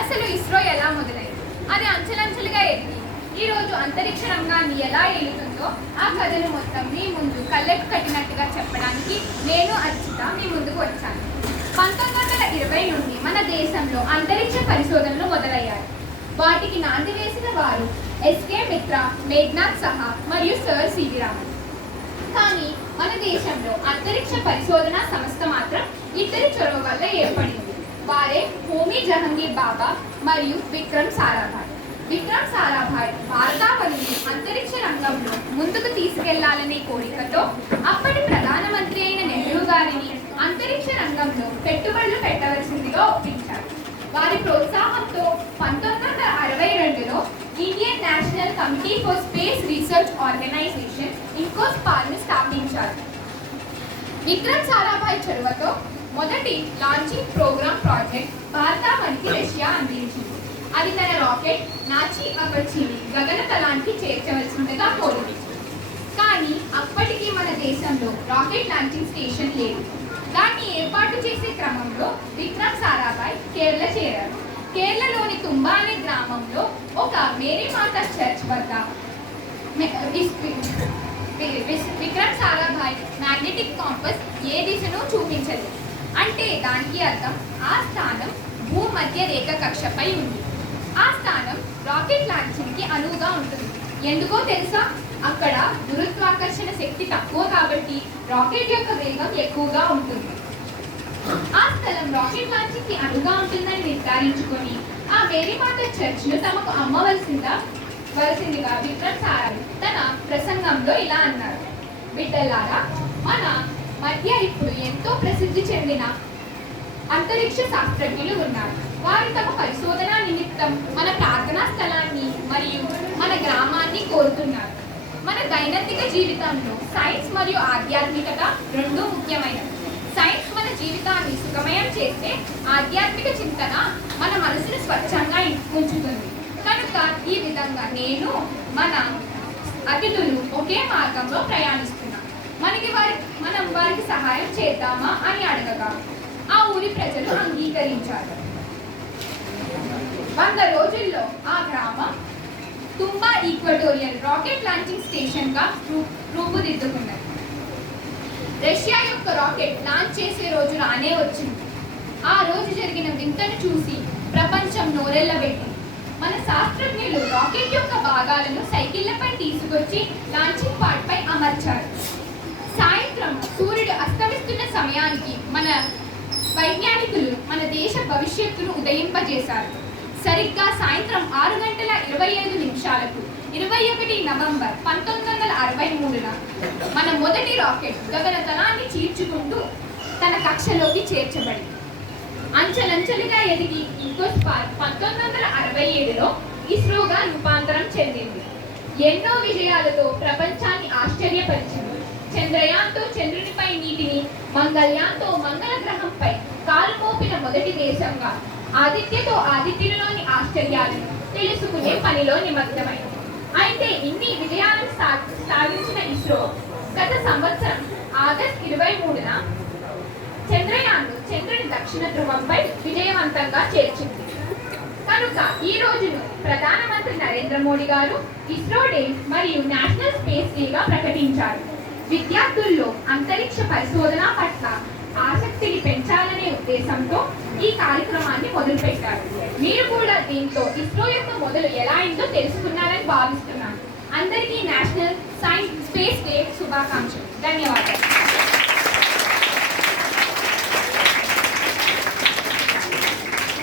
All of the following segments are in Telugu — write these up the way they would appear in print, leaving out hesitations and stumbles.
అసలు ఇస్రో ఎలా మొదలైంది, అది అంచెలంచెలుగా ఎదిగి ఈరోజు అంతరిక్ష రంగాన్ని ఎలా ఏలుతుందో ఆ కథను మొత్తం మీ ముందు కళ్ళకు కట్టినట్టుగా చెప్పడానికి నేను అర్చిత మీ ముందుకు వచ్చాను. 1920 నుండి మన దేశంలో అంతరిక్ష పరిశోధనలు మొదలయ్యాయి. వాటికి నాంది వేసిన వారు ఎస్కే మిత్రా, మేఘ్నాథ్ సహా మరియు సర్ సివి రామన్. కానీ మన దేశంలో అంతరిక్ష పరిశోధన సంస్థ మాత్రం ఇద్దరి చొరవ వల్ల ఏర్పడింది. వారే హోమీ జహంగీర్ బాబా మరియు విక్రమ్ సారాభాయ్. విక్రమ్ సారాభాయ్ భారతావనిని అంతరిక్ష రంగంలో ముందుకు తీసుకెళ్లాలనే కోరికతో అప్పటి ప్రధానమంత్రి అయిన నెహ్రూ గారిని అంతరిక్ష రంగంలో పెట్టుబడులు పెట్టవలసిందిగా ఒప్పించారు. వారి ప్రోత్సాహంతో 1962లో Indian National Committee for Space Research Organisation ఇన్కోస్పార్ను స్థాపించారు. విక్రమ్ సారాభాయ్ చొరవతో మొదటి లాంచింగ్ ప్రోగ్రామ్ ప్రాజెక్ట్ భారతావనికి రష్యా అందించింది. అది తన రాకెట్ నాచి అపర్చిని గగనతలానికి చేర్చవలసిందిగా కోరింది. కానీ అప్పటికి మన దేశంలో రాకెట్ లాంచింగ్ స్టేషన్ లేదు. దాన్ని ఏర్పాటు చేసే క్రమంలో విక్రమ్ సారాభాయ్ కేరళ చేరారు. కేరళలోని తుంబా అనే గ్రామంలో ఒక మేరీమాత చర్చ్ వద్ద విక్రమ్ సారాభాయ్ మ్యాగ్నెటిక్ కాంపస్ ఏ దిశను చూపించదు. అంటే దానికి అర్థం ఆ స్థానం భూమధ్య రేఖ కక్షపై ఉంది. ఆ స్థానం రాకెట్ లాంచింగ్కి అనువుగా ఉంటుంది. ఎందుకో తెలుసా? అక్కడ గురుత్వాకర్షణ శక్తి తక్కువ కాబట్టి రాకెట్ యొక్క వేగం ఎక్కువగా ఉంటుంది. ఆ స్థలం రాకెట్ లాంచింగ్కి అనువుగా ఉంటుందని నిర్ధారించుకొని ఆ మేరీమాత చర్చ్ను తమకు అమ్మవలసిందిగా విక్రమ్ సారాభాయ్ తన ప్రసంగంలో ఇలా అన్నారు: బిడ్డలారా, మన మధ్య ఇప్పుడు ఎంతో ప్రసిద్ధి చెందిన అంతరిక్ష శాస్త్రజ్ఞులు ఉన్నారు. వారు తమ పరిశోధన నిమిత్తం మన ప్రార్థనా స్థలాన్ని మరియు మన గ్రామాన్ని కోరుతున్నారు. మన దైనందిన జీవితంలో సైన్స్ మరియు ఆధ్యాత్మికత రెండూ ముఖ్యమైనవి. సైన్స్ మన జీవితాన్ని సుఖమయం చేస్తే ఆధ్యాత్మిక చింతన మన మనసును స్వచ్ఛంగా ఉంచుతుంది. కనుక ఈ విధంగా నేను మన అతిథులు ఒకే మార్గంలో ప్రయాణిస్తున్నాం. మనం వారికి సహాయం చేద్దామా అని అడగగా ఆ ఊరి ప్రజలు అంగీకరించారు. 100 రోజుల్లో ఆ గ్రామం తుంబా ఈక్వటోరియల్ రాకెట్ లాంచింగ్ స్టేషన్ గా రూపుదిద్దుకున్నది. రష్యా యొక్క రాకెట్ లాంచ్ చేసే రోజు రానే వచ్చింది. ఆ రోజు జరిగిన వింతను చూసి ప్రపంచం నోరెళ్లబెట్టింది. మన శాస్త్రజ్ఞులు రాకెట్ యొక్క భాగాలను సైకిళ్లపై తీసుకొచ్చి లాంచింగ్ పాడ్ పై అమర్చారు. సాయంత్రం సూర్యుడు అస్తమిస్తున్న సమయానికి మన వైజ్ఞానికులు మన దేశ భవిష్యత్తును ఉదయింపజేశారు. సరిగ్గా సాయంత్రం 6:25 21 నవంబర్ 1963న మన మొదటి రాకెట్ గగనతలాన్ని చీల్చుకుంటూ తన కక్షలోకి చేర్చబడింది. అంచెలంచెలుగా ఎదిగి ఇన్కోస్పార్ 1967లో ఇస్రోగా రూపాంతరం చెందింది. ఎన్నో విజయాలతో ప్రపంచాన్ని ఆశ్చర్యపరిచింది. చంద్రయాన్తో చంద్రునిపై నీటిని, మంగళయాన్తో మంగళ గ్రహంపై కాలు మోపిన మొదటి దేశంగా ఆదిత్యలోని ఆశ్చర్యాలను తెలుసుకునే పనిలో నిమగ్నమైంది. అయితే ఇన్ని విజయాలను సాధించిన ఇస్రో గత సంవత్సరం ఆగస్టు 23న చంద్రయాన్ను చంద్రుని దక్షిణ ధ్రువంపై విజయవంతంగా చేర్చింది. కనుక ఈ రోజును ప్రధానమంత్రి నరేంద్ర మోడీ గారు ఇస్రో డే మరియు నేషనల్ స్పేస్ డేగా ప్రకటించారు. విద్యార్థుల్లో అంతరిక్ష పరిశోధన పట్ల ఆసక్తిని పెంచాలనే ఉద్దేశంతో ఈ కార్యక్రమాన్ని మొదలుపెట్టారు. మీరు కూడా దీంతో ఇస్రో యొక్క మొదలు ఎలా అయిందో తెలుసుకున్నారని భావిస్తున్నాను. అందరికీ నేషనల్ సైన్స్ స్పేస్ డే శుభాకాంక్షలు. ధన్యవాదాలు.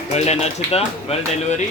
Well done, Achita. Well delivery.